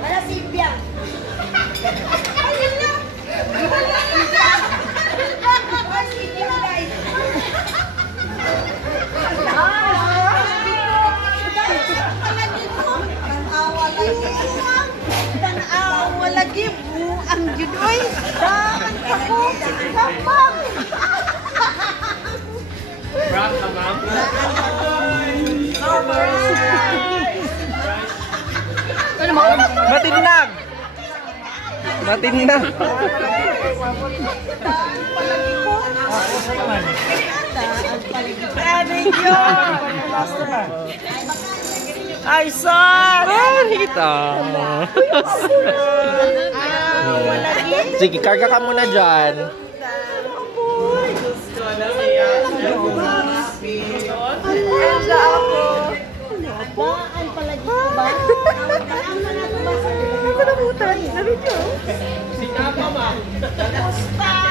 Para Silvia. Tanawa lagi buang judoy. Dan ako kapag. Brad ka, ma'am? Matinag! Matinag! Ay, son! Marita! Sige, karga ka muna dyan. Helga ako. Baan palagi ko ba? Ang na nato ba? Ako nabutan. Sabi ko. Sinapa, ma'am. Basta.